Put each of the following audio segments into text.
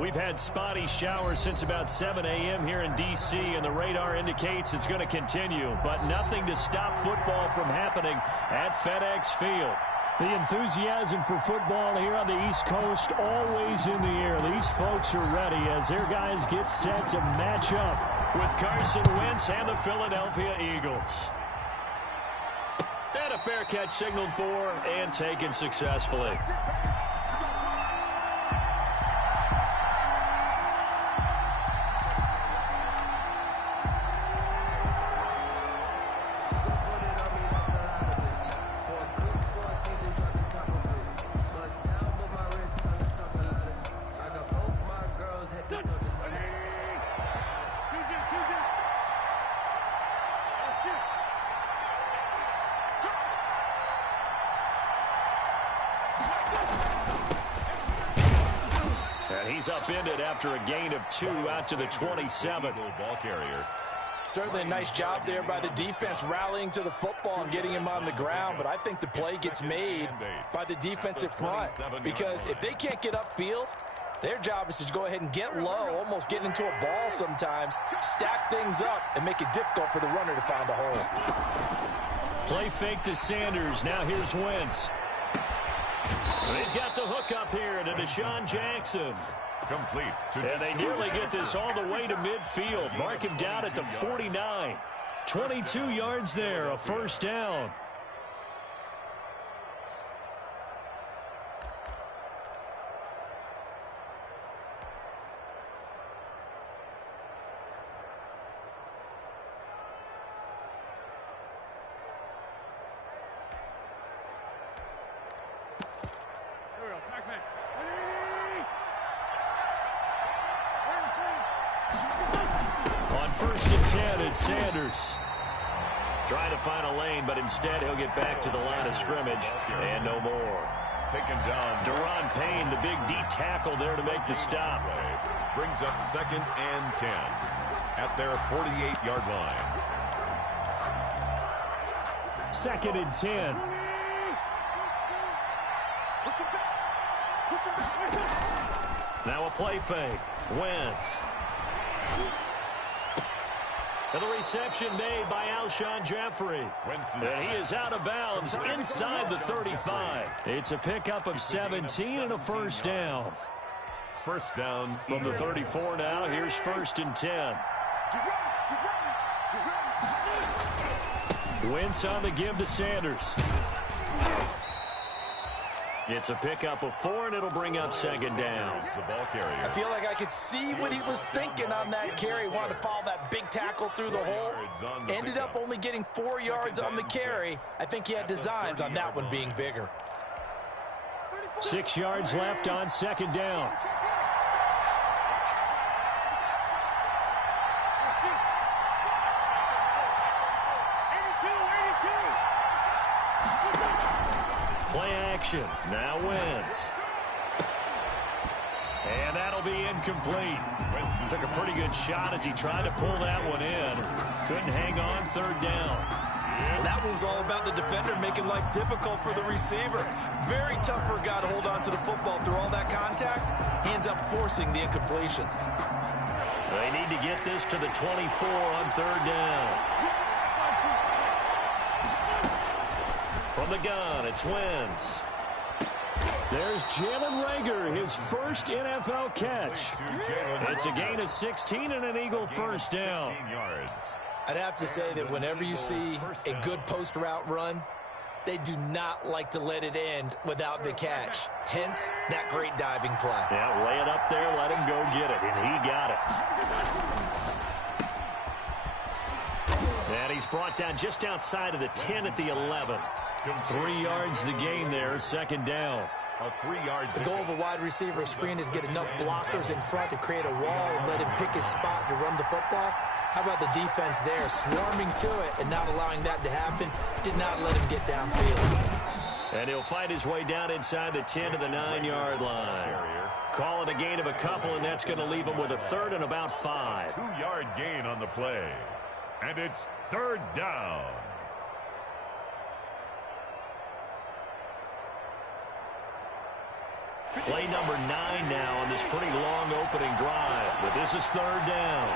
We've had spotty showers since about 7 a.m. here in D.C., and the radar indicates it's going to continue, but nothing to stop football from happening at FedEx Field. The enthusiasm for football here on the East Coast always in the air. These folks are ready as their guys get set to match up with Carson Wentz and the Philadelphia Eagles. And a fair catch signaled for and taken successfully. He's upended after a gain of 2 out to the 27. Ball carrier. Certainly a nice job there by the defense rallying to the football and getting him on the ground, but I think the play gets made by the defensive front because if they can't get upfield, their job is to go ahead and get low, almost get into a ball sometimes, stack things up, and make it difficult for the runner to find a hole. Play fake to Sanders. Now here's Wentz. And he's got the hook up here to Deshaun Jackson. Complete. And they nearly get this all the way to midfield. Mark him down at the 49. 22 yards there, a first down. On 1st and 10, it's Sanders. Trying to find a lane, but instead he'll get back to the line of scrimmage. And no more. Taken down. Deron Payne, the big D tackle there to make the stop. Brings up 2nd and 10 at their 48-yard line. 2nd and 10. Now a play fake. Wentz. And the reception made by Alshon Jeffrey. And he is out of bounds inside the 35. It's a pickup of 17 and a first down. First down from the 34 now. Here's 1st and 10. Wentz on the give to Sanders. It's a pickup of 4, and it'll bring up 2nd down. The ball carrier. I feel like I could see what he was thinking on that carry. Wanted to follow that big tackle through the hole. Ended up only getting 4 yards on the carry. I think he had designs on that one being bigger. 6 yards left on 2nd down. Play action. Now Wentz. And that'll be incomplete. Took a pretty good shot as he tried to pull that one in. Couldn't hang on. 3rd down. Well, that was all about the defender making life difficult for the receiver. Very tough for a guy to hold on to the football through all that contact. He ends up forcing the incompletion. They need to get this to the 24 on 3rd down. From the gun, it's Wentz. There's Jalen Reagor, his first NFL catch. It's a gain of 16 and an Eagle first down. I'd have to say that whenever you see a good post route run, they do not like to let it end without the catch. Hence, that great diving play. Yeah, lay it up there, let him go get it, and he got it. And he's brought down just outside of the 10 at the 11. 3 yards the gain there, 2nd down. A 3-yard. The goal of a wide receiver screen is get enough blockers in front to create a wall and let him pick his spot to run the football. How about the defense there, swarming to it and not allowing that to happen? Did not let him get downfield. And he'll fight his way down inside the 10 to the 9-yard line. Call it a gain of a couple, and that's going to leave him with a 3rd and about 5. 2-yard gain on the play. And it's 3rd down. Play number 9 now on this pretty long opening drive. But this is third down.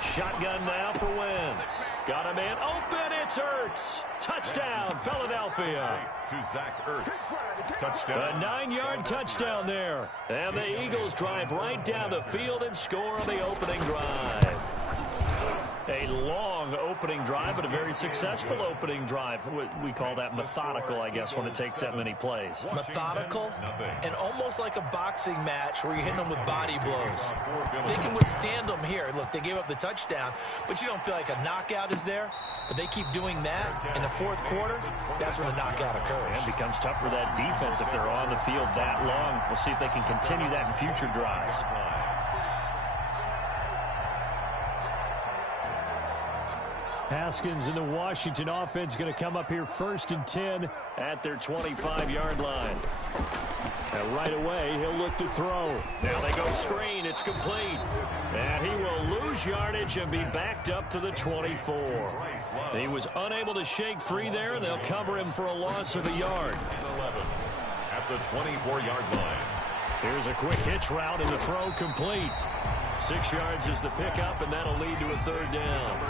Shotgun now for Wentz. Got him in. Open. It's Ertz. Touchdown, Philadelphia. To Zach Ertz. Touchdown. A 9-yard touchdown there. And the Eagles drive right down the field and score on the opening drive. A long opening drive, but a very successful opening drive. We call that methodical, I guess, when it takes that many plays. Methodical and almost like a boxing match where you're hitting them with body blows. They can withstand them here. Look, they gave up the touchdown, but you don't feel like a knockout is there. But they keep doing that in the fourth quarter. That's when the knockout occurs. And it becomes tough for that defense if they're on the field that long. We'll see if they can continue that in future drives. Haskins and the Washington offense going to come up here 1st and 10 at their 25-yard line. And right away, he'll look to throw. Now they go screen. It's complete. And he will lose yardage and be backed up to the 24. He was unable to shake free there, and they'll cover him for a loss of a yard. 11 at the 24-yard line. Here's a quick hitch route, and the throw complete. 6 yards is the pickup, and that'll lead to a third down.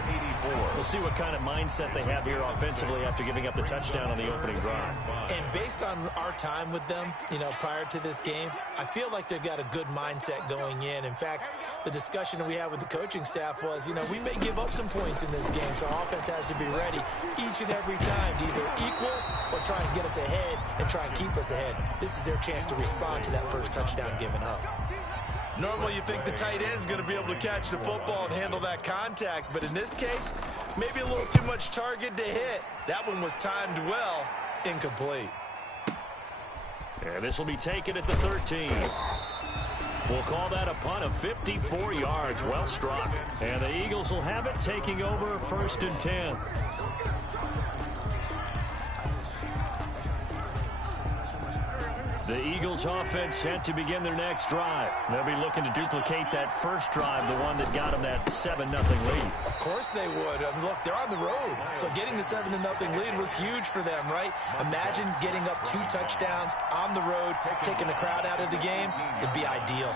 We'll see what kind of mindset they have here offensively after giving up the touchdown on the opening drive. And based on our time with them, prior to this game, I feel like they've got a good mindset going in. In fact, the discussion that we had with the coaching staff was, we may give up some points in this game, so our offense has to be ready each and every time to either equal or try and get us ahead and try and keep us ahead. This is their chance to respond to that first touchdown given up. Normally you think the tight end's going to be able to catch the football and handle that contact, but in this case, maybe a little too much target to hit. That one was timed well, incomplete. And this will be taken at the 13. We'll call that a punt of 54 yards. Well struck. And the Eagles will have it, taking over 1st and 10. The Eagles offense set to begin their next drive. They'll be looking to duplicate that first drive, the one that got them that 7-0 lead. Of course they would. Look, they're on the road, so getting the 7-0 lead was huge for them, right? Imagine getting up 2 touchdowns on the road, taking the crowd out of the game. It'd be ideal.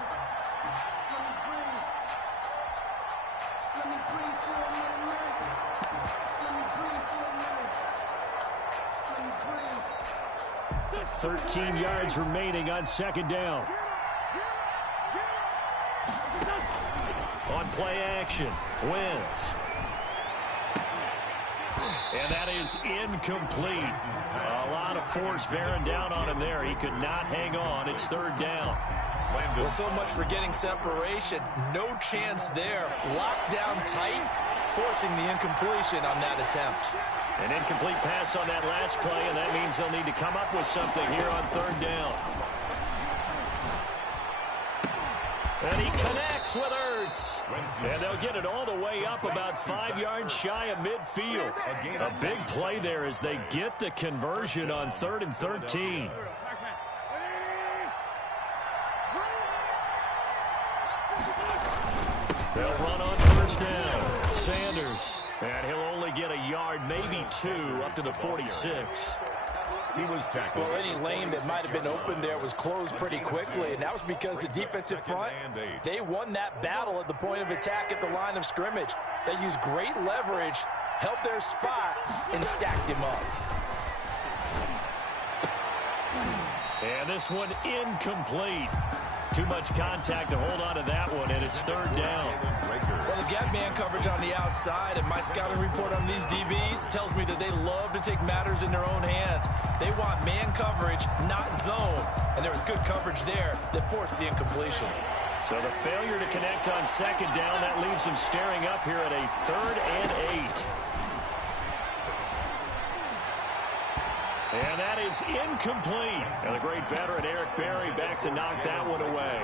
With 13 yards remaining on 2nd down. On play action, Wentz. And that is incomplete. A lot of force bearing down on him there. He could not hang on. It's 3rd down. Well, so much for getting separation. No chance there. Locked down tight, forcing the incompletion on that attempt. An incomplete pass on that last play, and that means they'll need to come up with something here on 3rd down. And he connects with Ertz. And they'll get it all the way up about 5 yards shy of midfield. A big play there as they get the conversion on 3rd and 13. They'll run on 1st down. Sanders. And he'll only get a yard, maybe 2, up to the 46. He was tackled. Well, any lane that might have been open there was closed pretty quickly, and that was because the defensive front, they won that battle at the point of attack at the line of scrimmage. They used great leverage, held their spot, and stacked him up. And this one incomplete. Too much contact to hold on to that one, and it's 3rd down. Well, they've got man coverage on the outside, and my scouting report on these DBs tells me that they love to take matters in their own hands. They want man coverage, not zone, and there was good coverage there that forced the incompletion. So the failure to connect on 2nd down, that leaves them staring up here at a 3rd and 8. And that is incomplete. And the great veteran Eric Berry back to knock that one away.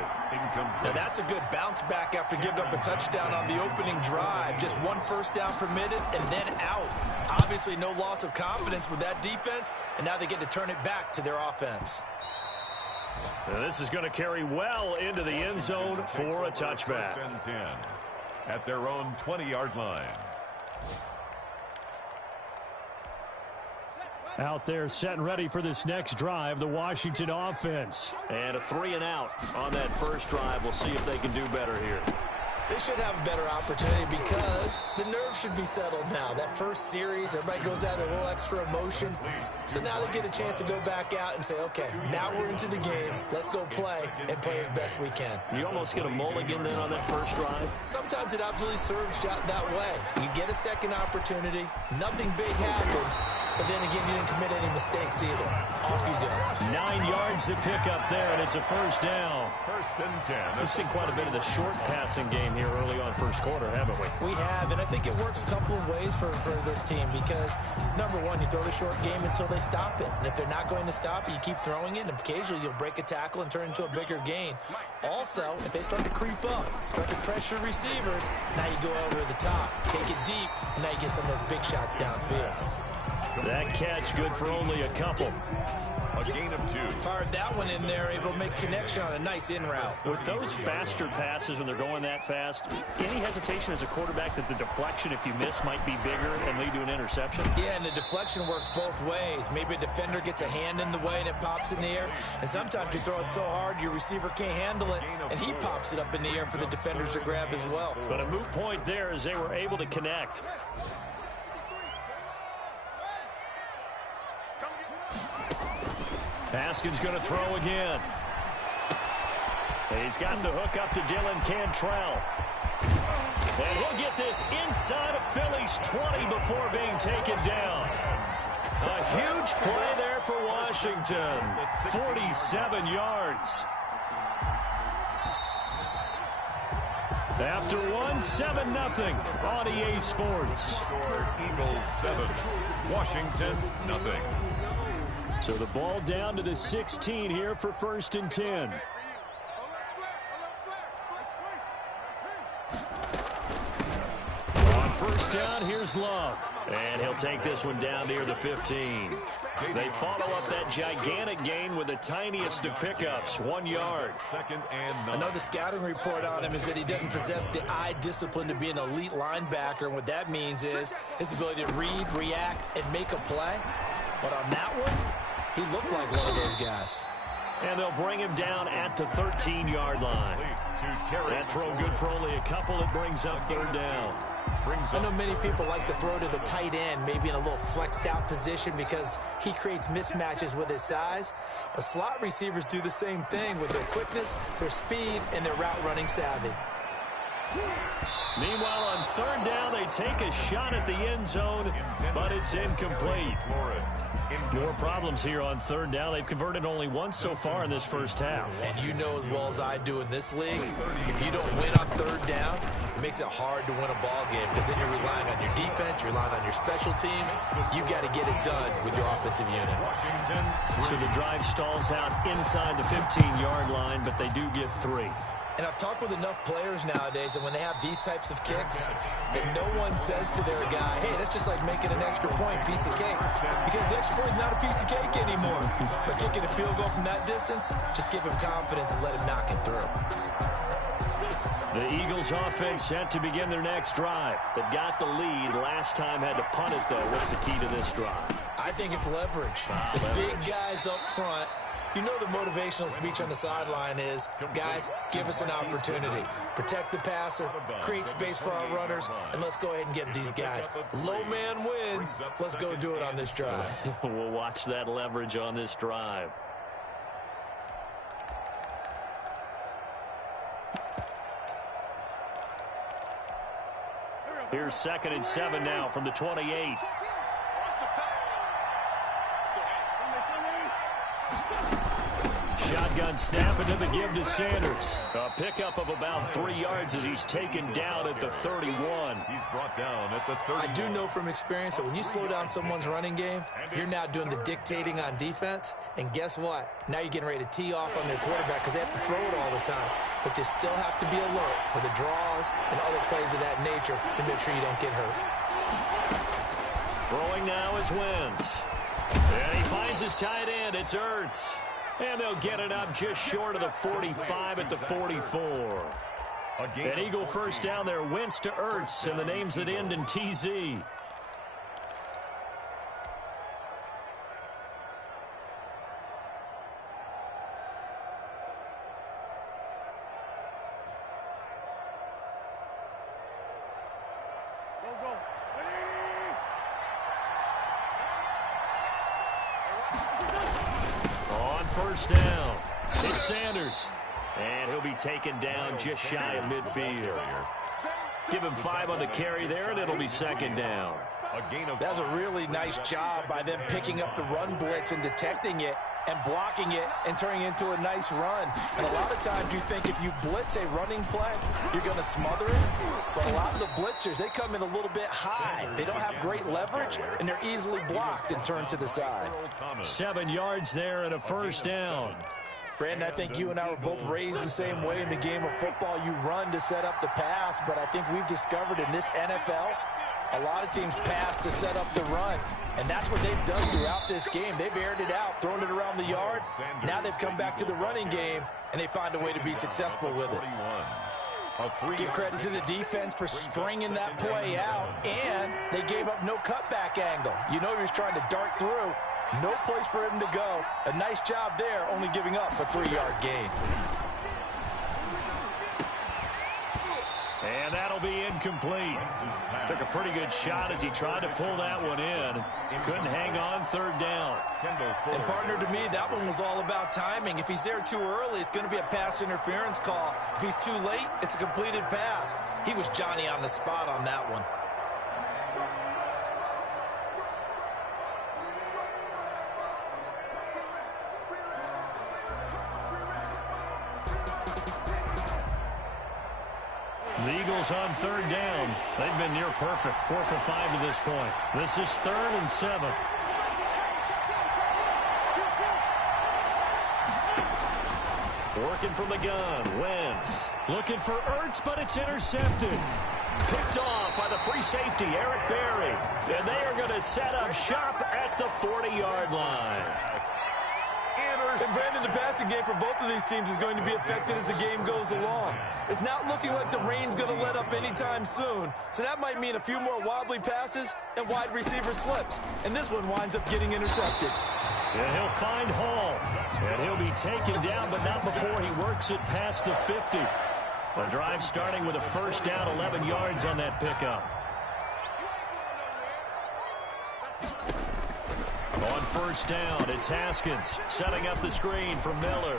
Now that's a good bounce back after giving up a touchdown on the opening drive. Just 1 first down permitted and then out. Obviously no loss of confidence with that defense, and now they get to turn it back to their offense. Now this is going to carry well into the end zone for a touchback. 1st and 10 at their own 20-yard line. Out there set and ready for this next drive, the Washington offense. And a 3-and-out on that first drive. We'll see if they can do better here. They should have a better opportunity because the nerves should be settled now. That first series, everybody goes out a little extra emotion. So now they get a chance to go back out and say, okay, now we're into the game. Let's go play and play as best we can. You almost get a mulligan then on that first drive? Sometimes it absolutely serves that way. You get a second opportunity. Nothing big happened. But then again, you didn't commit any mistakes either. Off you go. 9 yards to pick up there, and it's a first down. First and 10. We've seen quite a bit of the short passing game here early on first quarter, haven't we? We have, and I think it works a couple of ways for this team because, number one, you throw the short game until they stop it. And if they're not going to stop it, you keep throwing it, and occasionally you'll break a tackle and turn it into a bigger gain. Also, if they start to creep up, start to pressure receivers, now you go over the top, take it deep, and now you get some of those big shots downfield. That catch good for only a couple. A gain of 2. Fired that one in there, able to make connection on a nice in route. With those faster passes when they're going that fast, any hesitation as a quarterback that the deflection, if you miss, might be bigger and lead to an interception? Yeah, and the deflection works both ways. Maybe a defender gets a hand in the way and it pops in the air. And sometimes you throw it so hard your receiver can't handle it, and he pops it up in the air for the defenders to grab as well. But a moot point there as they were able to connect. Haskins going to throw again. He's got the hook up to Dylan Cantrell. And he'll get this inside of Philly's 20 before being taken down. A huge play there for Washington. 47 yards. After one, 7-0 on EA Sports. Eagles 7. Washington nothing. So the ball down to the 16 here for first and 10. On first down, here's Love. And he'll take this one down near the 15. They follow up that gigantic gain with the tiniest of pickups, 1 yard. Second and 9. I know the scouting report on him is that he doesn't possess the eye discipline to be an elite linebacker. And what that means is his ability to read, react, and make a play. But on that one, he looked like one of those guys. And they'll bring him down at the 13-yard line. That throw good for only a couple. It brings up third down. I know many people like to throw to the tight end, maybe in a little flexed out position because he creates mismatches with his size. But slot receivers do the same thing with their quickness, their speed, and their route running savvy. Meanwhile, on third down, they take a shot at the end zone, but it's incomplete. More problems here on third down. They've converted only once so far in this first half. And you know as well as I do in this league, if you don't win on third down, it makes it hard to win a ball game because then you're relying on your defense, you're relying on your special teams. You've got to get it done with your offensive unit. So the drive stalls out inside the 15-yard line, but they do get 3. And I've talked with enough players nowadays that when they have these types of kicks, that no one says to their guy, hey, that's just like making an extra point, piece of cake. Because the extra point is not a piece of cake anymore. But kicking a field goal from that distance, just give him confidence and let him knock it through. The Eagles offense set to begin their next drive. They've got the lead. Last time had to punt it, though. What's the key to this drive? I think it's leverage. The big guys up front. You know the motivational speech on the sideline is, guys, give us an opportunity. Protect the passer, create space for our runners, and let's go ahead and get these guys. Low man wins. Let's go do it on this drive. We'll watch that leverage on this drive. Here's 2nd and 7 now from the 28. Shotgun snap into the give to Sanders. A pickup of about 3 yards as he's taken down at the 31. He's brought down at the 31. I do know from experience that when you slow down someone's running game, you're now doing the dictating on defense. And guess what? Now you're getting ready to tee off on their quarterback because they have to throw it all the time. But you still have to be alert for the draws and other plays of that nature to make sure you don't get hurt. Throwing now is Wentz. And he finds his tight end. It's Ertz. And they'll get it up just short of the 45 at the 44. An Eagle first down there. Wentz to Ertz, and the names that end in TZ. first down. It's Sanders. And he'll be taken down just shy of midfield. Give him 5 on the carry there, and it'll be second down. That's a really nice job by them picking up the run blitz and detecting it and blocking it and turning it into a nice run. And a lot of times you think if you blitz a running play, you're going to smother it. But a lot of the blitzers, they come in a little bit high. They don't have great leverage, and they're easily blocked and turned to the side. 7 yards there and a first down. Brandon, I think you and I were both raised the same way in the game of football. You run to set up the pass, but I think we've discovered in this NFL, a lot of teams pass to set up the run, and that's what they've done throughout this game. They've aired it out, thrown it around the yard. Now they've come back to the running game, and they find a way to be successful with it. Give credit to the defense for stringing that play out, and they gave up no cutback angle. You know he was trying to dart through. No place for him to go. A nice job there, only giving up a 3-yard gain. And that'll be incomplete. Took a pretty good shot as he tried to pull that one in. Couldn't hang on, third down. And partner, to me, that one was all about timing. If he's there too early, it's going to be a pass interference call. If he's too late, it's a completed pass. He was Johnny on the spot on that one. The Eagles on third down. They've been near perfect. 4 for 5 to this point. This is 3rd and 7. Working from the gun. Wentz looking for Ertz, but it's intercepted. Picked off by the free safety, Eric Berry. And they are going to set up shop at the 40-yard line. And Brandon, the passing game for both of these teams is going to be affected as the game goes along. It's not looking like the rain's going to let up anytime soon, so that might mean a few more wobbly passes and wide receiver slips. And this one winds up getting intercepted. And he'll find Hall. And he'll be taken down, but not before he works it past the 50. The drive starting with a first down, 11 yards on that pickup. On first down, it's Haskins setting up the screen for Miller.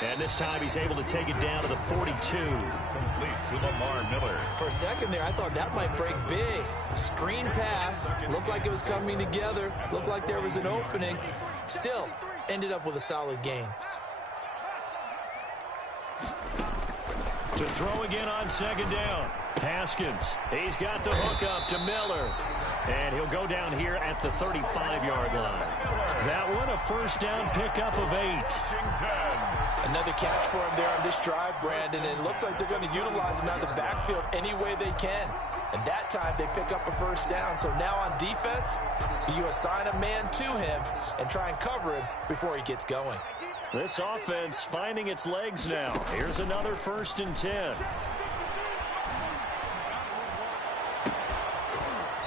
And this time he's able to take it down to the 42. Complete to Lamar Miller. For a second there, I thought that might break big. Screen pass. Looked like it was coming together. Looked like there was an opening. Still, ended up with a solid gain. To throw again on second down. Haskins. He's got the hook up to Miller. And he'll go down here at the 35-yard line. That one, a first down pickup of 8. Another catch for him there on this drive, Brandon, and it looks like they're going to utilize him out of the backfield any way they can. And that time they pick up a first down. So now on defense, you assign a man to him and try and cover him before he gets going. This offense finding its legs now. Here's another 1st and 10.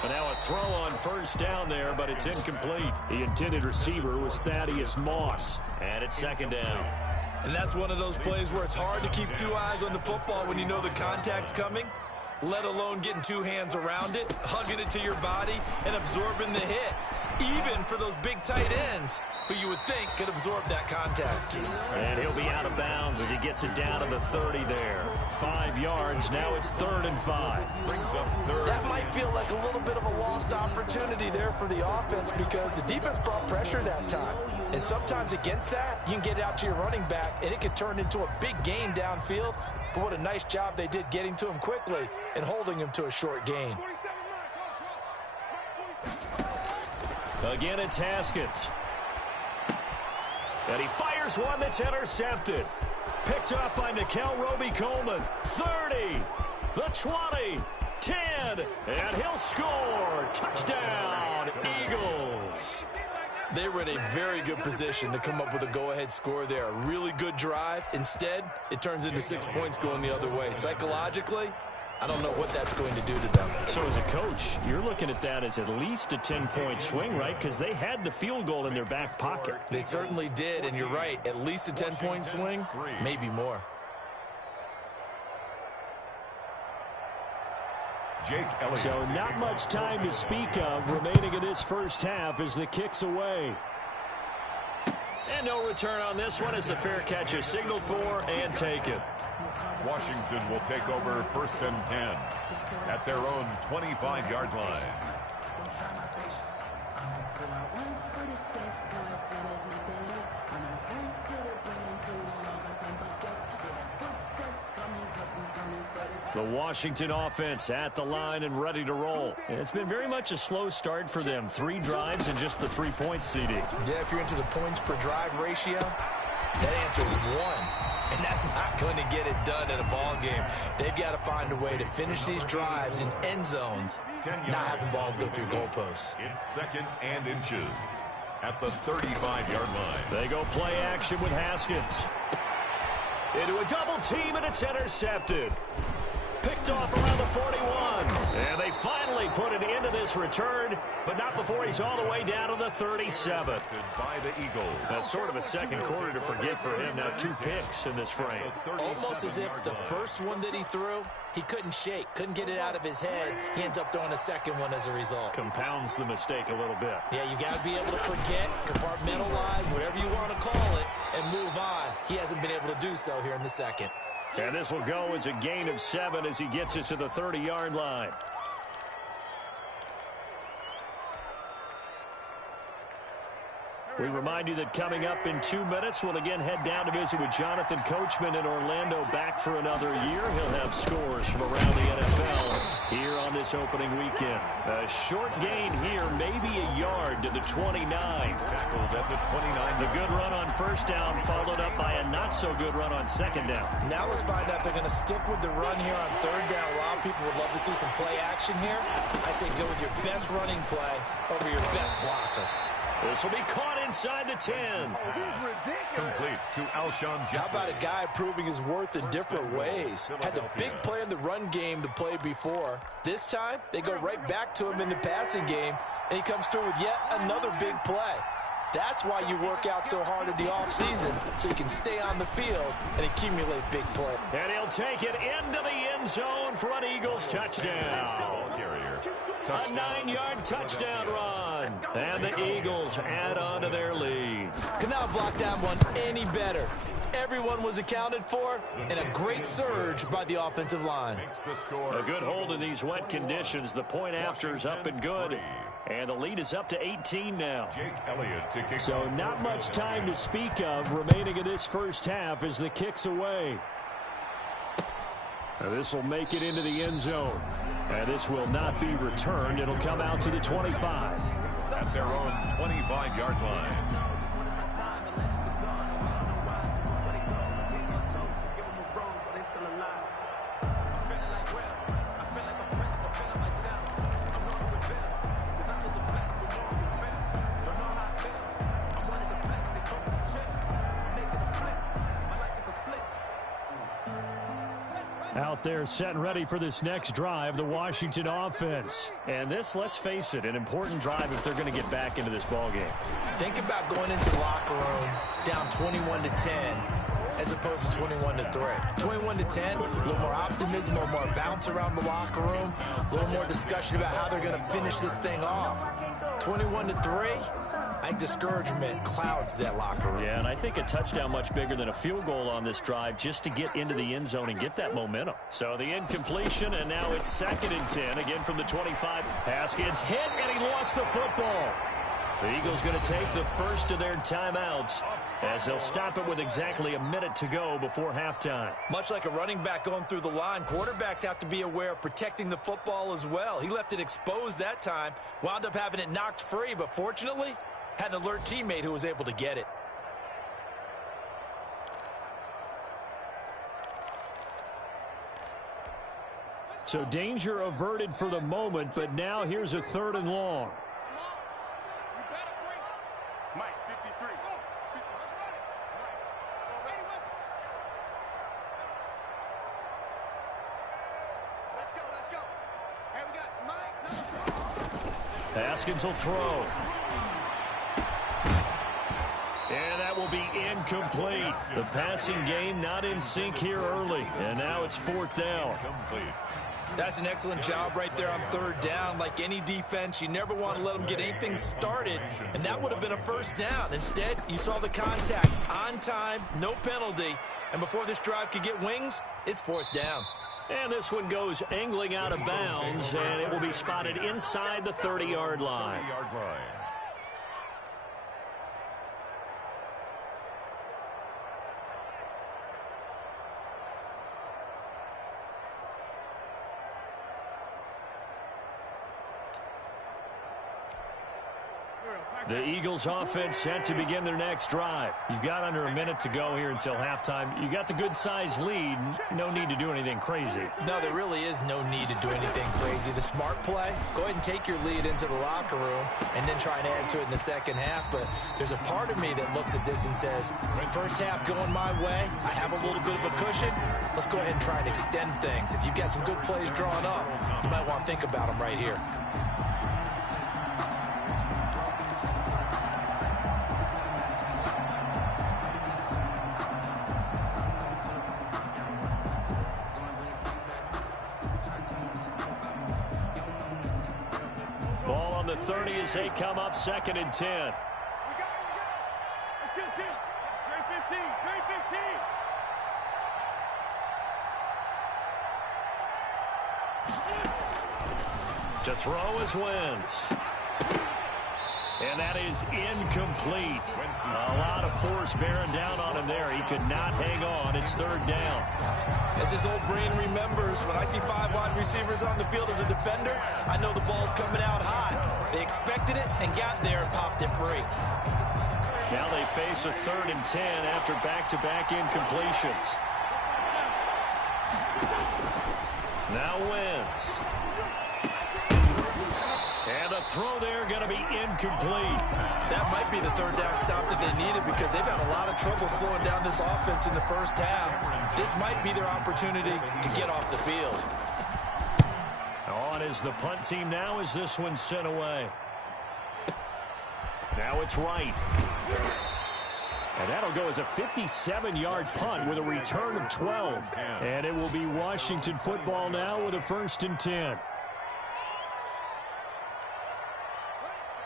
But now a throw on first down there, but it's incomplete. The intended receiver was Thaddeus Moss. And it's second down. And that's one of those plays where it's hard to keep 2 eyes on the football when you know the contact's coming, let alone getting 2 hands around it, hugging it to your body, and absorbing the hit. Even for those big tight ends who you would think could absorb that contact. And he'll be out of bounds as he gets it down to the 30 there. 5 yards. Now it's 3rd and 5. Brings up 3rd. That might feel like a little bit of a lost opportunity there for the offense because the defense brought pressure that time. And sometimes against that, you can get out to your running back, and it can turn into a big gain downfield. But what a nice job they did getting to him quickly and holding him to a short gain. Again, it's Haskins. And he fires one that's intercepted. Picked up by Nikel Roby-Coleman. 30, the 20, 10, and he'll score. Touchdown, Eagles. They were in a very good position to come up with a go-ahead score there. A really good drive. Instead, it turns into 6 points going the other way. Psychologically, I don't know what that's going to do to them. So as a coach, you're looking at that as at least a 10-point swing, right? Because they had the field goal in their back pocket. They certainly did, and you're right. At least a 10-point swing, maybe more. Jake Elliott. So not much time to speak of remaining in this first half as the kick's away. And no return on this one as the fair catch is signaled for and taken. Washington will take over 1st and 10 at their own 25-yard line. The Washington offense at the line and ready to roll. It's been very much a slow start for them. 3 drives and just the 3 points, CD. Yeah, if you're into the points per drive ratio, that answer is 1. And that's not going to get it done in a ball game. They've got to find a way to finish these drives in end zones, not having balls go through goalposts. It's 2nd and inches at the 35-yard line. They go play action with Haskins. Into a double team, and it's intercepted. Picked off around the 41. And they finally put it into this return, but not before he's all the way down to the 37. By the Eagles. That's sort of a second quarter to forget for him. Now 2 picks in this frame. Almost as if the first one that he threw, he couldn't shake, couldn't get it out of his head. He ends up throwing a second one as a result. Compounds the mistake a little bit. Yeah, you got to be able to forget, compartmentalize, whatever you want to call it, and move on. He hasn't been able to do so here in the second. And this will go as a gain of 7 as he gets it to the 30-yard line. We remind you that coming up in 2 minutes, we'll again head down to visit with Jonathan Coachman in Orlando, back for another year. He'll have scores from around the NFL here on this opening weekend. A short gain here, maybe a yard to the 29. Tackled at the 29. The good run on first down followed up by a not-so-good run on second down. Now let's find out if they're going to stick with the run here on third down. A lot of people would love to see some play action here. I say go with your best running play over your best blocker. This will be caught inside the 10. Complete to Alshon Jeffrey. How about a guy proving his worth in different ways? Had a big play in the run game the play before. This time, they go right back to him in the passing game, and he comes through with yet another big play. That's why you work out so hard in the offseason, so you can stay on the field and accumulate big play. And he'll take it into the end zone for an Eagles touchdown. A 9-yard touchdown run. And the Eagles add on to their lead. Could not block that one any better. Everyone was accounted for, and a great surge by the offensive line. A good hold in these wet conditions. The point after's up and good. And the lead is up to 18 now. So not much time to speak of remaining in this first half as the kick's away. This will make it into the end zone. And this will not be returned. It'll come out to the 25. At their own 25-yard line. Out there set and ready for this next drive, the Washington offense. And this, let's face it, an important drive if they're going to get back into this ballgame. Think about going into the locker room down 21-10 as opposed to 21-3. 21-10, a little more optimism, a little more bounce around the locker room, a little more discussion about how they're going to finish this thing off. 21-3, I think discouragement clouds that locker room. Yeah, and I think a touchdown much bigger than a field goal on this drive just to get into the end zone and get that momentum. So the incompletion, and now it's 2nd and 10, again from the 25. Haskins hit, and he lost the football. The Eagles going to take the first of their timeouts as they'll stop it with exactly a minute to go before halftime. Much like a running back going through the line, quarterbacks have to be aware of protecting the football as well. He left it exposed that time, wound up having it knocked free, but fortunately, had an alert teammate who was able to get it. So danger averted for the moment, but now here's a 3rd and long. Haskins will throw. And that will be incomplete. The passing game not in sync here early. And now it's 4th down. That's an excellent job right there on third down. Like any defense, you never want to let them get anything started, and that would have been a first down. Instead, you saw the contact on time, no penalty, and before this drive could get wings, it's fourth down. And this one goes angling out of bounds, and it will be spotted inside the 30-yard line. The Eagles offense set to begin their next drive. You've got under a minute to go here until halftime. You got the good-sized lead. No need to do anything crazy. No, there really is no need to do anything crazy. The smart play, go ahead and take your lead into the locker room and then try and add to it in the second half. But there's a part of me that looks at this and says, first half going my way, I have a little bit of a cushion. Let's go ahead and try and extend things. If you've got some good plays drawn up, you might want to think about them right here. Ball on the 30 as they come up 2nd and 10. To throw is Wentz. And that is incomplete. A lot of force bearing down on him there. He could not hang on. It's third down. As his old brain remembers, when I see 5 wide receivers on the field as a defender, I know the ball's coming out high. They expected it and got there and popped it free. Now they face a 3rd and 10 after back-to-back incompletions. Now Wentz. And the throw there going to be incomplete. That might be the third down stop that they needed because they've had a lot of trouble slowing down this offense in the first half. This might be their opportunity to get off the field. On is the punt team now as this one's sent away. Now it's right. And that'll go as a 57-yard punt with a return of 12. And it will be Washington football now with a 1st and 10.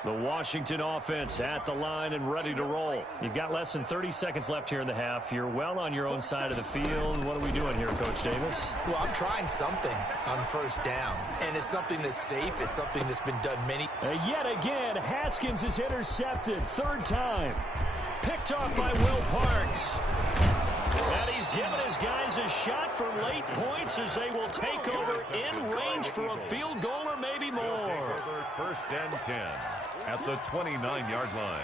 The Washington offense at the line and ready to roll. You've got less than 30 seconds left here in the half. You're well on your own side of the field. What are we doing here, Coach Davis? Well, I'm trying something on first down. And it's something that's safe. It's something that's been done many. Yet again, Haskins is intercepted. 3rd time. Picked off by Will Parks. And he's given his guys a shot for late points as they will take over in range for a field goal or maybe more. 1st and 10 at the 29-yard line.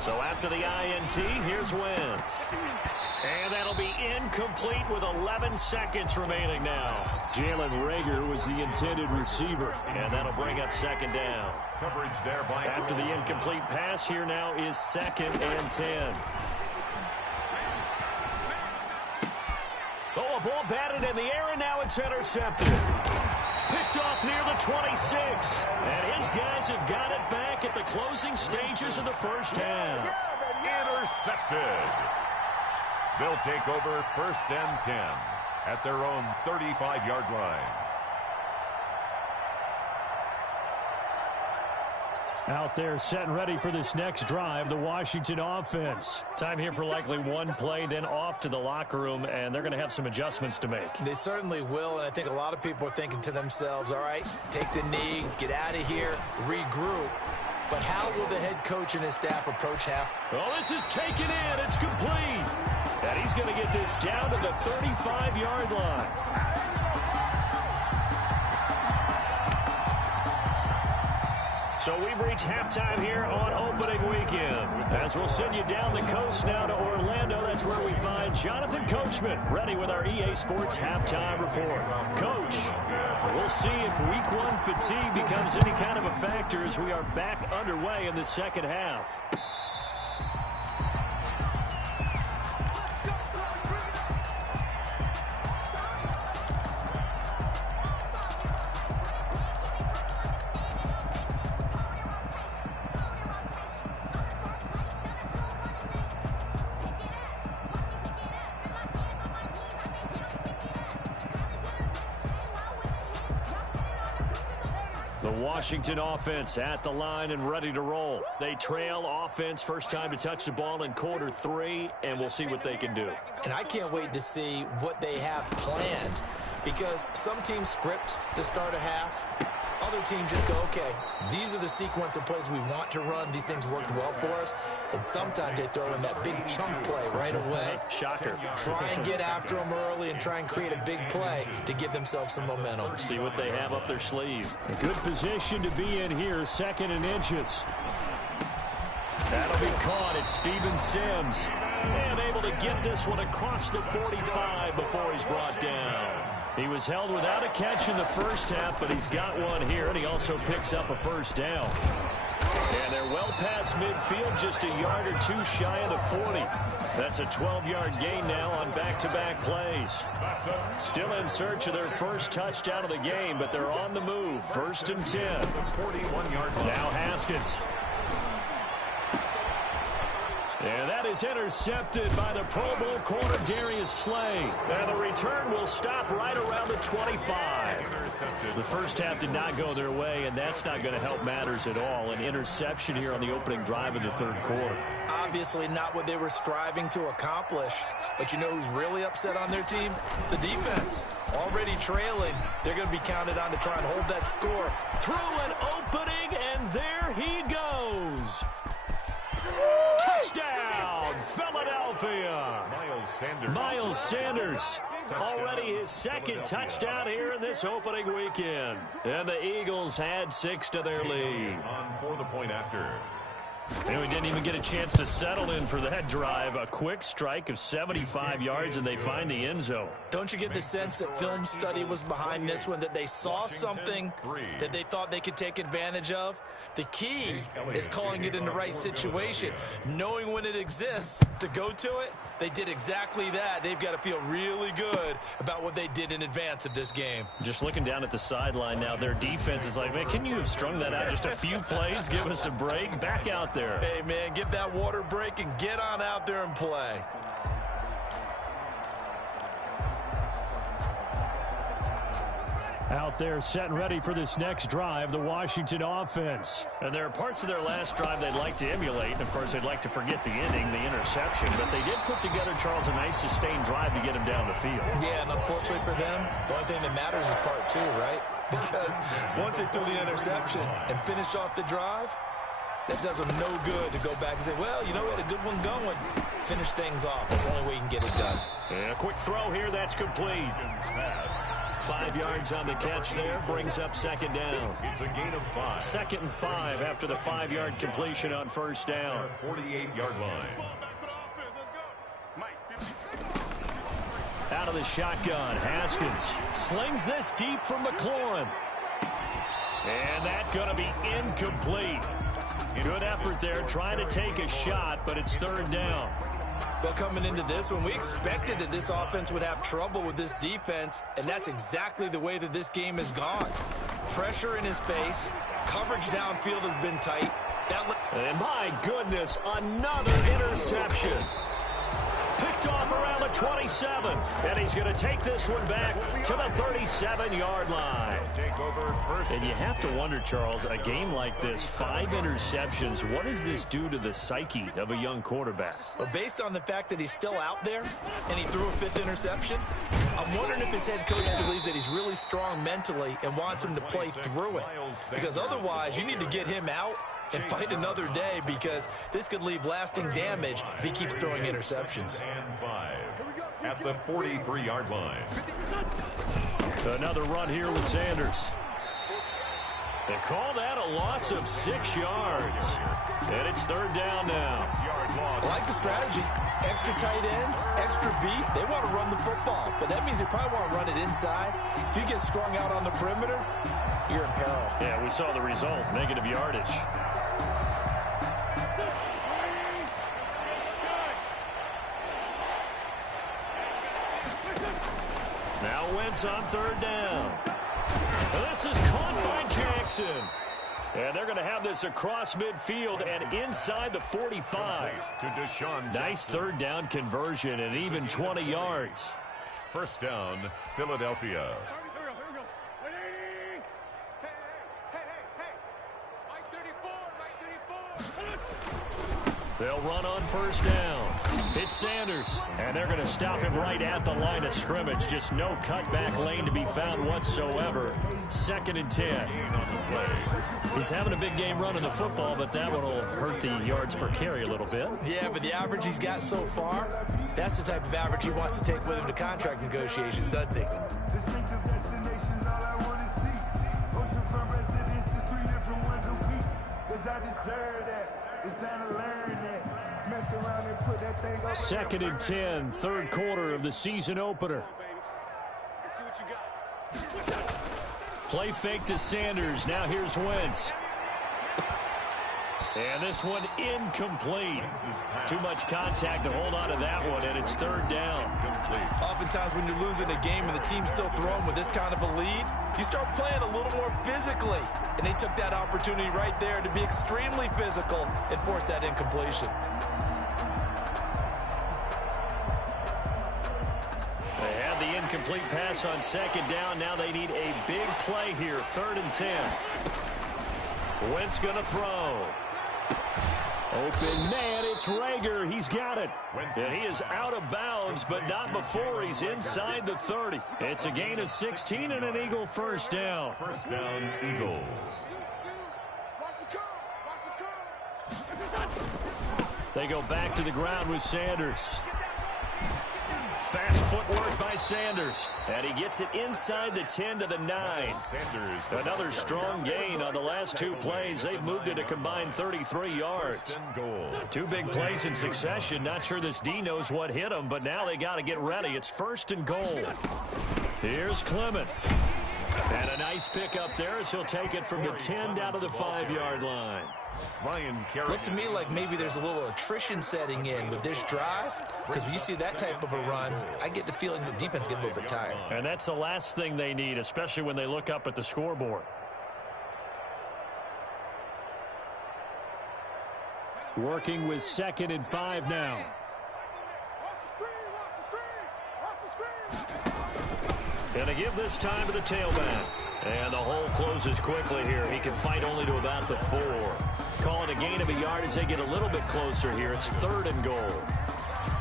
So after the INT, here's Wentz. And that'll be incomplete with 11 seconds remaining now. Jalen Reagor was the intended receiver, and that'll bring up 2nd down. Coverage there by after the incomplete pass, here now is 2nd and 10. Oh, a ball batted in the air, and now it's intercepted. Picked off near the 26. And his guys have got it back at the closing stages of the first half. Intercepted. They'll take over 1st and 10 at their own 35-yard line. Out there set and ready for this next drive, the Washington offense. Time here for likely one play, then off to the locker room, and they're going to have some adjustments to make. They certainly will, and I think a lot of people are thinking to themselves, all right, take the knee, get out of here, regroup. But how will the head coach and his staff approach half? Well, this is taken in. It's complete. And he's going to get this down to the 35-yard line. So we've reached halftime here on opening weekend. As we'll send you down the coast now to Orlando, that's where we find Jonathan Coachman ready with our EA Sports halftime report. Coach, we'll see if week 1 fatigue becomes any kind of a factor as we are back underway in the second half. The Washington offense at the line and ready to roll. They trail offense, first time to touch the ball in quarter 3, and we'll see what they can do. And I can't wait to see what they have planned, because some teams script to start a half. Other teams just go, okay, these are the sequence of plays we want to run. These things worked well for us. And sometimes they throw in that big chunk play right away. Shocker. Try and get after them early and try and create a big play to give themselves some momentum. See what they have up their sleeve. A good position to be in here, 2nd and inches. That'll be caught. It's Steven Sims. And able to get this one across the 45 before he's brought down. He was held without a catch in the first half, but he's got one here, and he also picks up a first down. And they're well past midfield, just a yard or 2 shy of the 40. That's a 12-yard gain now on back-to-back plays. Still in search of their first touchdown of the game, but they're on the move. 1st and 10. 41-yard line. Now Haskins. And that is intercepted by the Pro Bowl corner, Darius Slay. And the return will stop right around the 25. The first half did not go their way, and that's not going to help matters at all. An interception here on the opening drive of the 3rd quarter. Obviously not what they were striving to accomplish. But you know who's really upset on their team? The defense. Already trailing. They're going to be counted on to try and hold that score. Through an opening, and there he goes. Touchdown, Philadelphia. Miles Sanders. Already his 2nd touchdown here in this opening weekend. And the Eagles had 6 to their lead. For the point after. And we didn't even get a chance to settle in for that drive. A quick strike of 75 yards, and they find the end zone. Don't you get the sense that film study was behind this one, that they saw something that they thought they could take advantage of? The key is calling it in the right situation, knowing when it exists to go to it. They did exactly that. They've got to feel really good about what they did in advance of this game. Just looking down at the sideline now, their defense is like, man, can you have strung that out just a few plays? Give us a break. Back out there. Hey, man, give that water break and get on out there and play. Out there set and ready for this next drive, the Washington offense. And there are parts of their last drive they'd like to emulate. And, of course, they'd like to forget the ending, the interception. But they did put together, Charles, a nice sustained drive to get him down the field. Yeah, and unfortunately for them, the only thing that matters is part 2, right? Because once they threw the interception and finished off the drive, that does them no good to go back and say, well, you know, we had a good one going. Finish things off. That's the only way you can get it done. And a quick throw here. That's complete. 5 yards on the catch there. Brings up 2nd down. It's a gain of 5. 2nd and 5 after the 5-yard completion on 1st down. 48-yard line. Out of the shotgun, Haskins slings this deep from McLaurin. And that's going to be incomplete. Good effort there, trying to take a shot, but it's 3rd down. Well, coming into this one, we expected that this offense would have trouble with this defense, and that's exactly the way that this game has gone. Pressure in his face, coverage downfield has been tight. And my goodness, another interception. Picked off around the 27, and he's going to take this one back to the 37-yard line. And you have to wonder, Charles, a game like this, 5 interceptions, what does this do to the psyche of a young quarterback? Well, based on the fact that he's still out there and he threw a 5th interception, I'm wondering if his head coach believes that he's really strong mentally and wants him to play through it. Because otherwise, you need to get him out and fight another day, because this could leave lasting damage if he keeps throwing interceptions. And 5 at the 43-yard line. Another run here with Sanders. They call that a loss of 6 yards. And it's 3rd down now. I like the strategy. Extra tight ends, extra beef. They want to run the football, but that means they probably want to run it inside. If you get strung out on the perimeter, you're in peril. Yeah, we saw the result, negative yardage. Now Wentz on 3rd down. This is caught by Jackson. And they're going to have this across midfield and inside the 45. To Deshaun. Nice 3rd down conversion and even 20 yards. 1st down, Philadelphia. They'll run on first down. It's Sanders, and they're going to stop him right at the line of scrimmage. Just no cutback lane to be found whatsoever. 2nd and 10. He's having a big game running the football, but that one will hurt the yards per carry a little bit. Yeah, but the average he's got so far, that's the type of average he wants to take with him to contract negotiations, doesn't he? Second and 10, third quarter of the season opener. Play fake to Sanders. Now here's Wentz. And this one incomplete. Too much contact to hold on to that one, and it's 3rd down. Oftentimes when you're losing a game and the team's still throwing with this kind of a lead, you start playing a little more physically. And they took that opportunity right there to be extremely physical and force that incompletion. They had the incomplete pass on 2nd down. Now they need a big play here. 3rd and 10. Wentz going to throw. Open man, it's Rager. He's got it. And he is out of bounds, but not before he's inside the 30. It's a gain of 16 and an Eagle first down. First down, Eagles. They go back to the ground with Sanders. Fast footwork by Sanders. And he gets it inside the 10 to the 9. Another strong gain on the last 2 plays. They've moved it a combined 33 yards. 2 big plays in succession. Not sure this D knows what hit him, but now they got to get ready. It's 1st and goal. Here's Clement. And a nice pickup there as he'll take it from the 10 down to the 5-yard line. Looks to me like maybe there's a little attrition setting in with this drive, because when you see that type of a run, I get the feeling the defense gets a little bit tired. And that's the last thing they need, especially when they look up at the scoreboard. Working with 2nd and 5 now. Gonna give this time to the tailback. And the hole closes quickly here. He can fight only to about the 4. Call it a gain of a yard as they get a little bit closer here. It's 3rd and goal.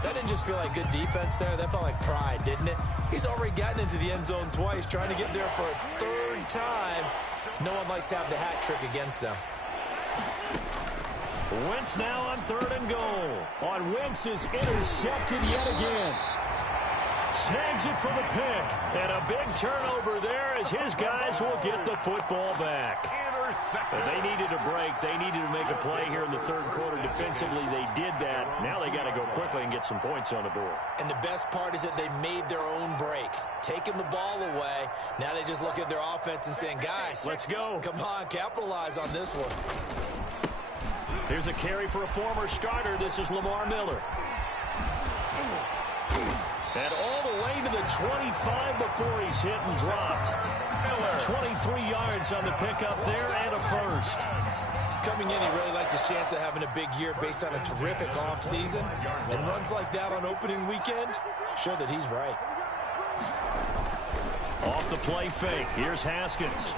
That didn't just feel like good defense there. That felt like pride, didn't it? He's already gotten into the end zone twice, trying to get there for a 3rd time. No one likes to have the hat trick against them. Wentz now on 3rd and goal. On Wentz is intercepted yet again. Snags it for the pick. And a big turnover there as his guys will get the football back. But they needed a break. They needed to make a play here in the 3rd quarter defensively. They did that. Now they got to go quickly and get some points on the board. And the best part is that they made their own break. Taking the ball away. Now they just look at their offense and saying, guys, let's go. Come on, capitalize on this one. Here's a carry for a former starter. This is Lamar Miller. And all the way to the 25 before he's hit and dropped. 23 yards on the pickup there and a first. Coming in, he really liked his chance of having a big year based on a terrific offseason. And runs like that on opening weekend show that he's right. Off the play fake. Here's Haskins.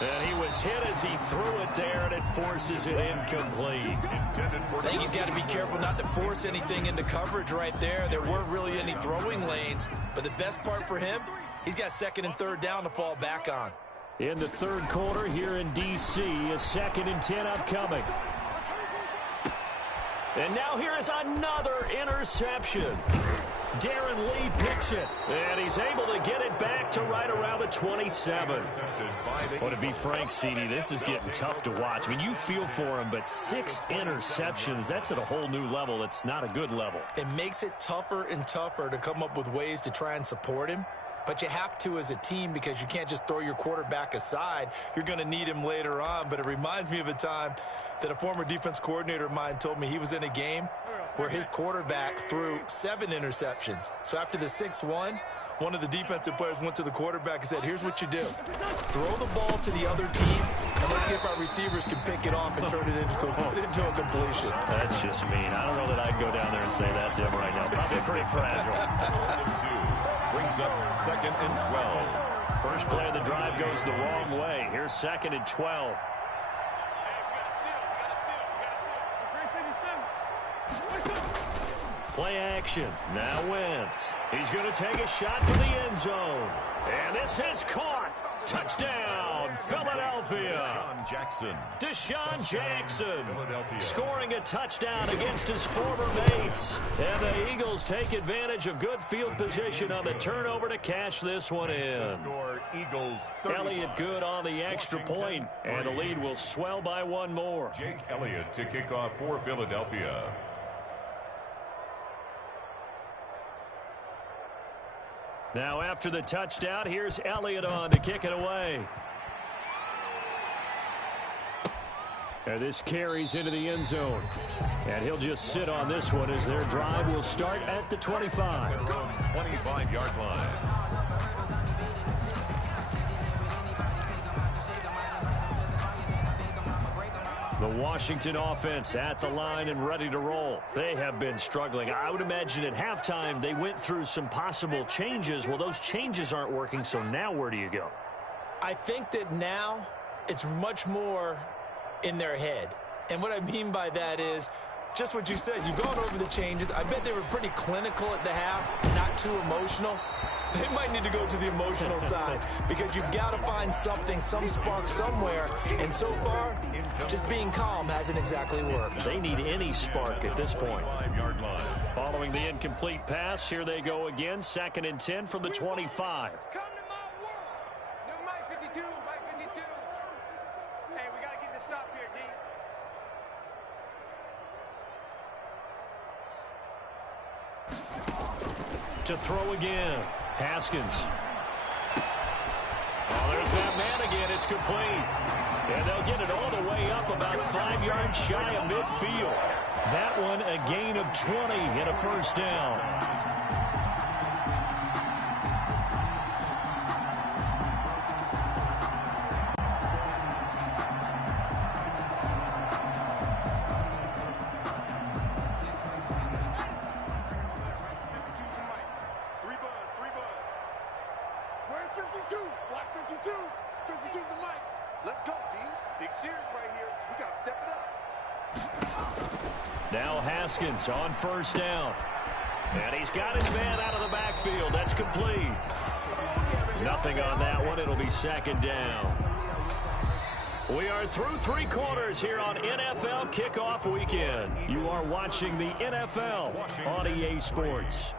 And he was hit as he threw it there, and it forces it incomplete. I think he's got to be careful not to force anything into coverage right there. There weren't really any throwing lanes, but the best part for him, he's got 2nd and 3rd down to fall back on. In the 3rd quarter here in D.C., a 2nd and 10 upcoming. And now here is another interception. Darren Lee picks it, and he's able to get it back to right around the 27. Well, to be frank, CD, this is getting tough to watch. I mean, you feel for him, but 6 interceptions, that's at a whole new level. It's not a good level. It makes it tougher and tougher to come up with ways to try and support him. But you have to as a team because you can't just throw your quarterback aside. You're going to need him later on. But it reminds me of a time that a former defense coordinator of mine told me he was in a game where his quarterback threw 7 interceptions. So after the 6th one of the defensive players went to the quarterback and said, here's what you do. Throw the ball to the other team, and let's see if our receivers can pick it off and turn it into a completion. That's just mean. I don't know that I'd go down there and say that to him right now. Probably pretty fragile. Brings up 2nd and 12. First play of the drive goes the wrong way. Here's 2nd and 12. Play action. Now Wentz. He's going to take a shot for the end zone. And this is caught. Touchdown, Philadelphia. Deshaun Jackson scoring a touchdown against his former mates. And the Eagles take advantage of good field position on the turnover to cash this one in. Elliott good on the extra point, and the lead will swell by one more. Jake Elliott to kick off for Philadelphia. Now after the touchdown, here's Elliott on to kick it away. And this carries into the end zone. And he'll just sit on this one as their drive will start at the 25. 25-yard line. The Washington offense at the line and ready to roll. They have been struggling. I would imagine at halftime they went through some possible changes. Well, those changes aren't working, so now where do you go? I think that now it's much more in their head. And what I mean by that is just what you said. You've gone over the changes. I bet they were pretty clinical at the half, not too emotional. They might need to go to the emotional side because you've got to find something, some spark somewhere. And so far, just being calm hasn't exactly worked. They need any spark at this point. Following the incomplete pass, here they go again. 2nd and 10 from the 25. Come to my world. New Mike 52, Mike 52. Hey, we got to get this stop here, D. To throw again. Haskins. Oh, there's that man again. It's complete. And they'll get it all the way up about 5 yards shy of midfield. That one a gain of 20 and a first down. Now Haskins on first down. And he's got his man out of the backfield. That's complete. Nothing on that one. It'll be 2nd down. We are through 3 quarters here on NFL Kickoff Weekend. You are watching the NFL on EA Sports.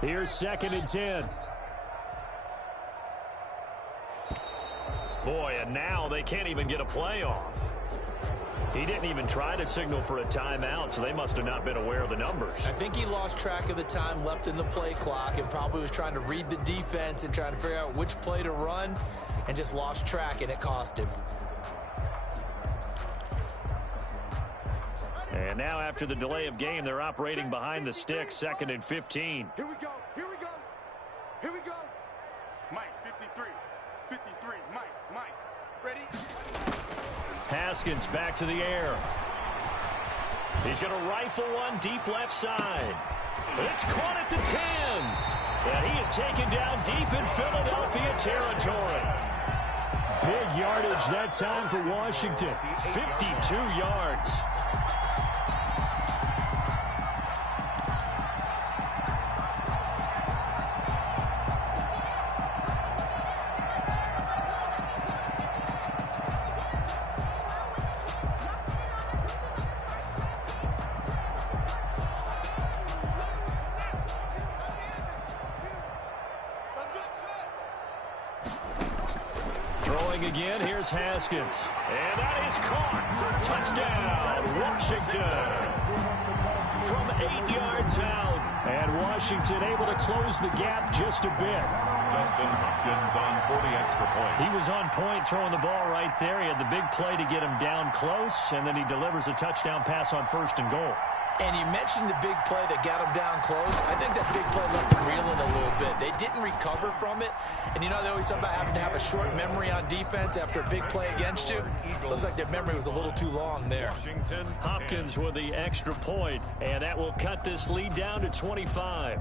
Here's 2nd and 10. Boy, and now they can't even get a play off. He didn't even try to signal for a timeout, so they must have not been aware of the numbers. I think he lost track of the time left in the play clock and probably was trying to read the defense and trying to figure out which play to run and just lost track, and it cost him. And now after the delay of game, they're operating behind the sticks, 2nd and 15. Here we go. Here we go. Here we go. Mike, 53. 53. Mike. Ready? Haskins back to the air. He's going to rifle one deep left side. It's caught at the 10. And he is taken down deep in Philadelphia territory. Big yardage that time for Washington. 52 yards. Again, here's Haskins. And that is caught for touchdown, Washington. From 8 yards out. And Washington able to close the gap just a bit. Dustin Hopkins on for the extra point. He was on point throwing the ball right there. He had the big play to get him down close, and then he delivers a touchdown pass on 1st and goal. And you mentioned the big play that got him down close. I think that big play left them reeling a little bit. They didn't recover from it. And you know, they always talk about having to have a short memory on defense after a big play against you. Looks like their memory was a little too long there. Hopkins with the extra point, and that will cut this lead down to 25.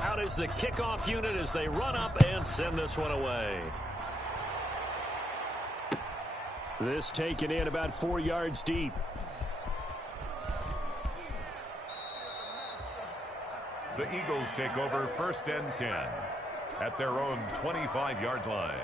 Out is the kickoff unit as they run up and send this one away. This taken in about 4 yards deep. The Eagles take over 1st and 10 at their own 25-yard line.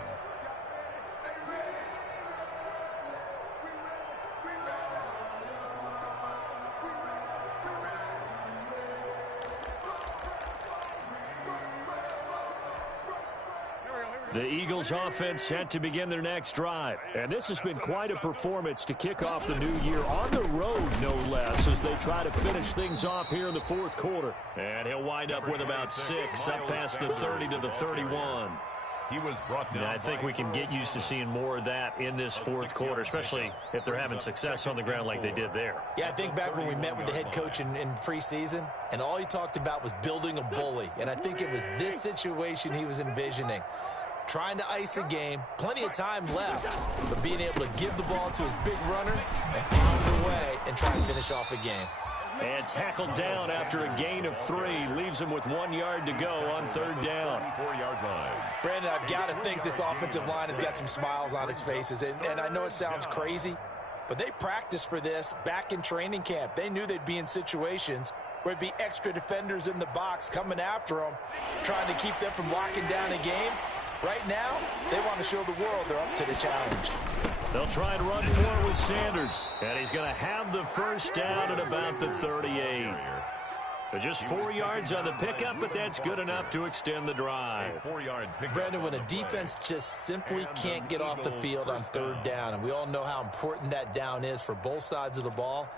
The Eagles offense set to begin their next drive. And this has been quite a performance to kick off the new year on the road, no less, as they try to finish things off here in the 4th quarter. And he'll wind up with about 6 up past the 30 to the 31. He was brought down. And I think we can get used to seeing more of that in this 4th quarter, especially if they're having success on the ground like they did there. Yeah, I think back when we met with the head coach in preseason, and all he talked about was building a bully. And I think it was this situation he was envisioning. Trying to ice a game, plenty of time left, but being able to give the ball to his big runner and pound away and try and finish off a game. And tackled down after a gain of 3. Leaves him with 1 yard to go on 3rd down. 4-yard line. Brandon, I've got to think this offensive line has got some smiles on its faces. And I know it sounds crazy, but they practiced for this back in training camp. They knew they'd be in situations where it'd be extra defenders in the box coming after them, trying to keep them from locking down a game. Right now, they want to show the world they're up to the challenge. They'll try and run for it with Sanders. And he's going to have the first down at about the 38. Just 4 yards on the pickup, but that's good enough to extend the drive. Brandon, when a defense just simply can't get off the field on 3rd down, and we all know how important that down is for both sides of the ball,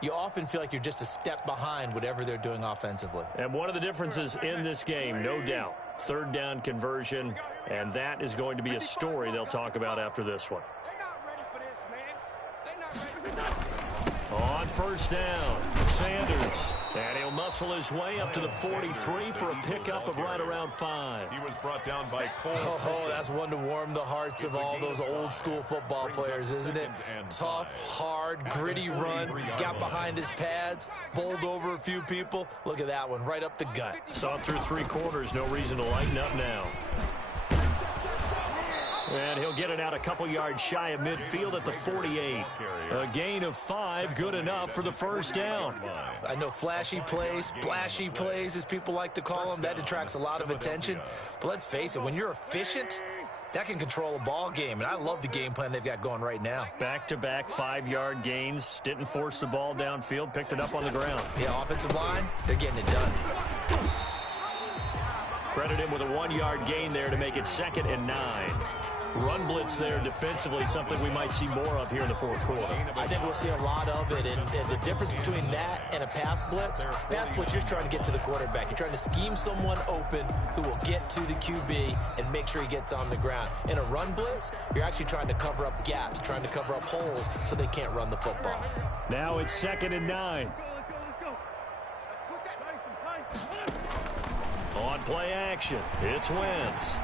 you often feel like you're just a step behind whatever they're doing offensively. And one of the differences in this game, no doubt, 3rd down conversion, and that is going to be a story they'll talk about after this one. On 1st down, Sanders, and he'll muscle his way up to the 43 for a pickup of right around 5. He was brought down by Cole. Oh, that's one to warm the hearts of all those old school football players, isn't it? Tough, hard, gritty run, got behind his pads, bowled over a few people. Look at that one, right up the gut. Saw it through 3 quarters, no reason to lighten up now. And he'll get it out a couple yards shy of midfield at the 48. A gain of 5, good enough for the first down. I know flashy plays, splashy plays, as people like to call them, that attracts a lot of attention. But let's face it, when you're efficient, that can control a ball game. And I love the game plan they've got going right now. Back-to-back 5-yard gains. Didn't force the ball downfield, picked it up on the ground. Yeah, offensive line, they're getting it done. Credit him with a 1-yard gain there to make it 2nd and 9. Run blitz there defensively, something we might see more of here in the 4th quarter. I think we'll see a lot of it, and the difference between that and a pass blitz, you're just trying to get to the quarterback. You're trying to scheme someone open who will get to the QB and make sure he gets on the ground. In a run blitz, you're actually trying to cover up gaps, trying to cover up holes so they can't run the football. Now it's 2nd and 9. On play action, it's Wentz.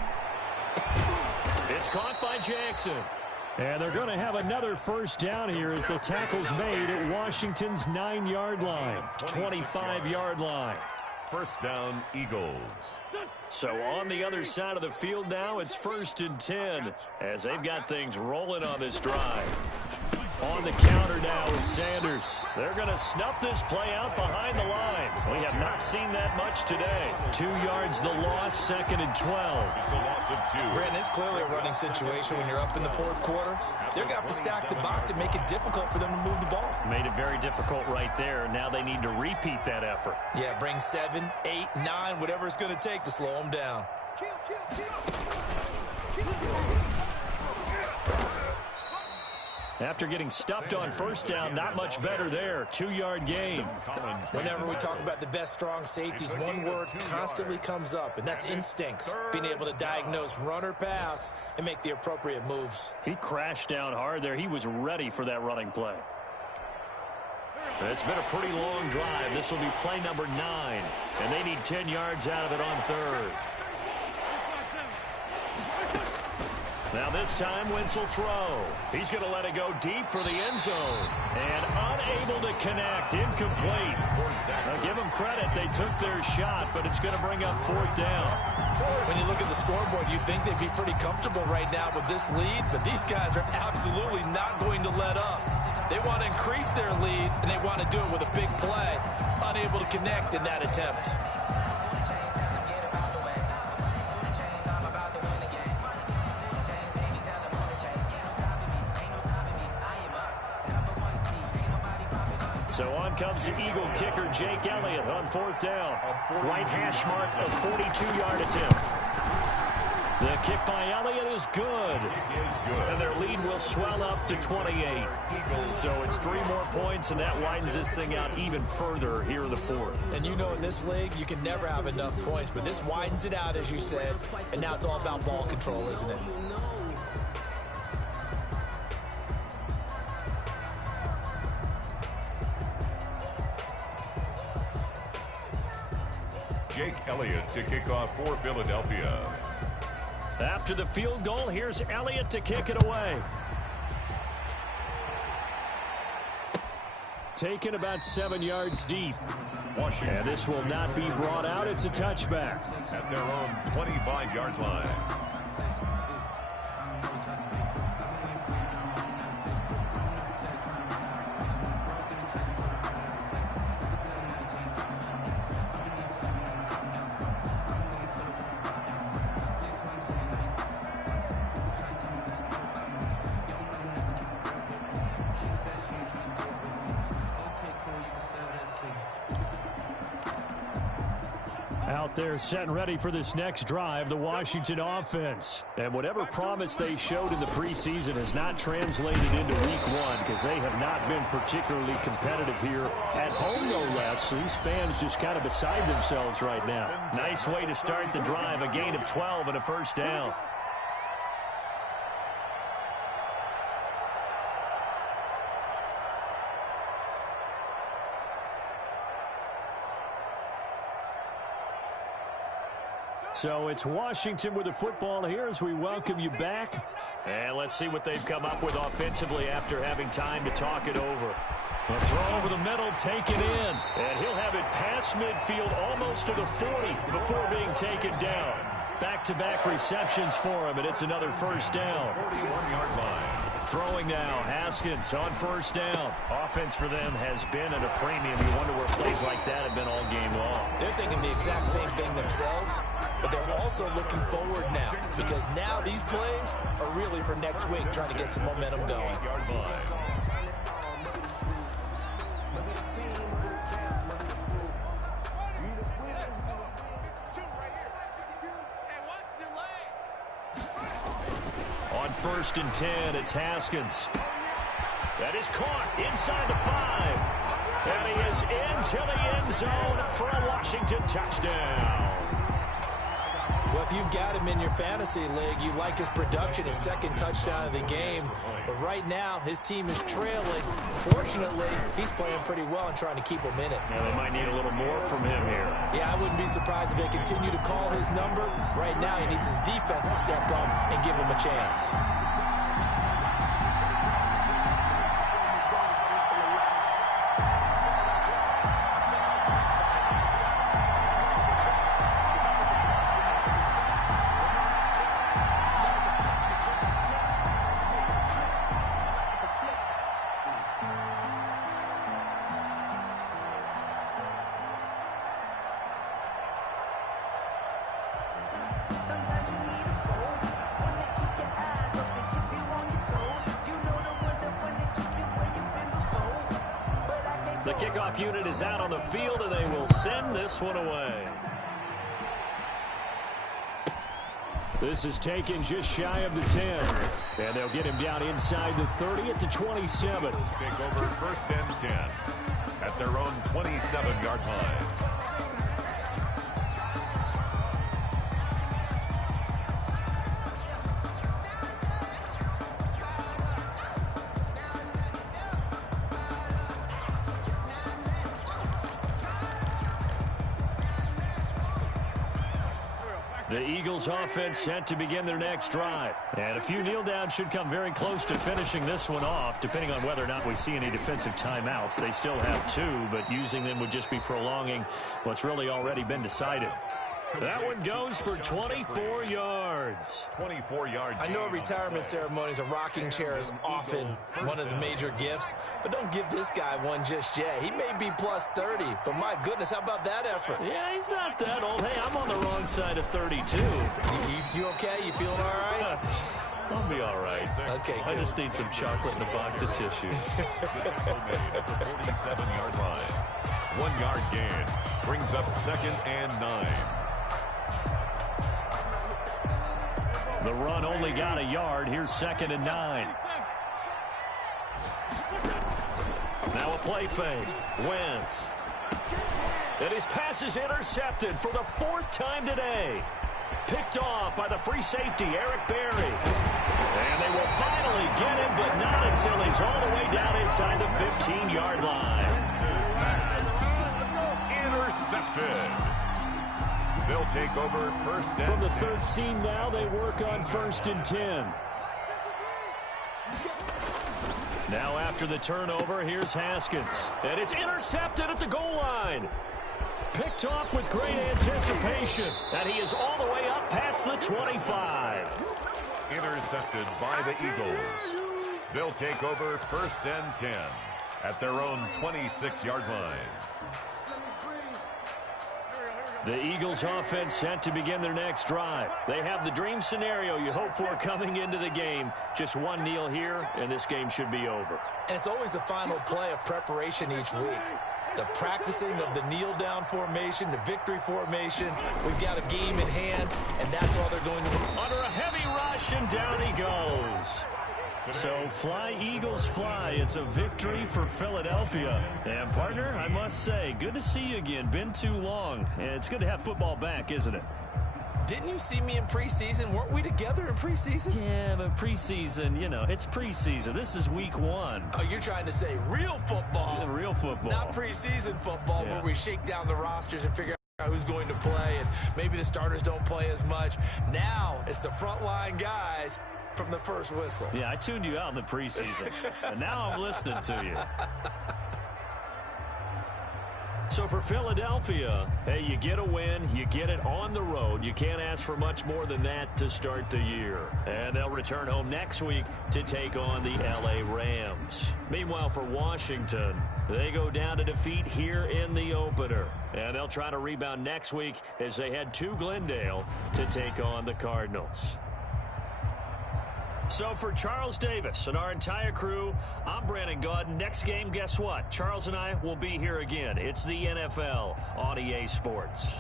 It's caught by Jackson. And they're going to have another first down here as the tackle's made at Washington's 9-yard line, 25-yard line. First down, Eagles. So on the other side of the field now, it's 1st and 10 as they've got things rolling on this drive. On the counter now with Sanders. They're going to snuff this play out behind the line. We have not seen that much today. 2 yards the loss, 2nd and 12. It's a loss of 2. Brandon, it's clearly a running situation when you're up in the 4th quarter. They're going to have to stack the box and make it difficult for them to move the ball. Made it very difficult right there. Now they need to repeat that effort. Yeah, bring 7, 8, 9, whatever it's going to take to slow them down. After getting stuffed on first down, not much better there. 2-yard gain. Whenever we talk about the best strong safeties, one word constantly comes up, and that's instincts. Being able to diagnose run or pass and make the appropriate moves. He crashed down hard there. He was ready for that running play. It's been a pretty long drive. This will be play number 9, and they need 10 yards out of it on third. Now this time, Wentz will throw. He's going to let it go deep for the end zone. And unable to connect. Incomplete. Now give them credit. They took their shot, but it's going to bring up 4th down. When you look at the scoreboard, you'd think they'd be pretty comfortable right now with this lead, but these guys are absolutely not going to let up. They want to increase their lead, and they want to do it with a big play. Unable to connect in that attempt. So on comes the Eagle kicker, Jake Elliott, on 4th down. Right hash mark, a 42-yard attempt. The kick by Elliott is good. And their lead will swell up to 28. So it's 3 more points, and that widens this thing out even further here in the 4th. And you know in this league, you can never have enough points, but this widens it out, as you said, and now it's all about ball control, isn't it? Jake Elliott to kick off for Philadelphia. After the field goal, here's Elliott to kick it away. Taken about 7 yards deep. Washington. And this will not be brought out. It's a touchback. At their own 25-yard line. Out there set and ready for this next drive, the Washington offense. And whatever promise they showed in the preseason has not translated into week 1 because they have not been particularly competitive here at home, no less. These fans just kind of beside themselves right now. Nice way to start the drive, a gain of 12 and a first down. So it's Washington with the football here as we welcome you back. And let's see what they've come up with offensively after having time to talk it over. A throw over the middle, taken in. And he'll have it past midfield almost to the 40 before being taken down. Back-to-back receptions for him, and it's another first down. 41-yard line. Throwing now, Haskins on first down. Offense for them has been at a premium. You wonder where plays like that have been all game long. They're thinking the exact same thing themselves, but they're also looking forward now because now these plays are really for next week, trying to get some momentum going. On 1st and 10, it's Haskins. That is caught inside the 5. And he is into the end zone for a Washington touchdown. Well, if you've got him in your fantasy league, you like his production, his 2nd touchdown of the game. But right now, his team is trailing. Fortunately, he's playing pretty well and trying to keep him in it. Now, they might need a little more from him here. Yeah, I wouldn't be surprised if they continue to call his number. Right now, he needs his defense to step up and give him a chance. The kickoff unit is out on the field, and they will send this one away. This is taken just shy of the 10. And they'll get him down inside the 30 at the 27. Take over first and 10 at their own 27-yard line. The Eagles offense set to begin their next drive. And a few kneel downs should come very close to finishing this one off, depending on whether or not we see any defensive timeouts. They still have 2, but using them would just be prolonging what's really already been decided. That one goes for 24 yards. 24 yards. I know a retirement ceremony is a rocking chair is often one of the major gifts, but don't give this guy one just yet. He may be plus 30, but my goodness, how about that effort? Yeah, he's not that old. Hey, I'm on the wrong side of 32. You okay? You feeling all right? I'll be all right. Okay, good. I just need some chocolate and a box of tissue. At the 47-yard line. 1-yard gain brings up 2nd and 9. The run only got a yard. Here's 2nd and 9. Now a play fake. Wentz. And his pass is intercepted for the 4th time today. Picked off by the free safety, Eric Berry. And they will finally get him, but not until he's all the way down inside the 15-yard line. Intercepted. They'll take over first and From the 13 now, they work on 1st and 10. Now after the turnover, here's Haskins. And it's intercepted at the goal line. Picked off with great anticipation. And he is all the way up past the 25. Intercepted by the Eagles. They'll take over 1st and 10 at their own 26-yard line. The Eagles offense set to begin their next drive. They have the dream scenario you hope for coming into the game. Just one kneel here, and this game should be over. And it's always the final play of preparation each week. The practicing of the kneel-down formation, the victory formation. We've got a game in hand, and that's all they're going to do. Under a heavy rush, and down he goes. So fly, Eagles, fly. It's a victory for Philadelphia. And, partner, I must say, good to see you again. Been too long. And it's good to have football back, isn't it? Didn't you see me in preseason? Weren't we together in preseason? Yeah, but preseason, you know, it's preseason. This is week 1. Oh, you're trying to say real football. Yeah, real football. Not preseason football where we shake down the rosters and figure out who's going to play, and maybe the starters don't play as much. Now it's the frontline guys from the first whistle. Yeah, I tuned you out in the preseason, and now I'm listening to you. So for Philadelphia, hey, you get a win, you get it on the road. You can't ask for much more than that to start the year. And they'll return home next week to take on the L.A. Rams. Meanwhile, for Washington, they go down to defeat here in the opener. And they'll try to rebound next week as they head to Glendale to take on the Cardinals. So for Charles Davis and our entire crew, I'm Brandon Gaudin. Next game, guess what? Charles and I will be here again. It's the NFL on EA Sports.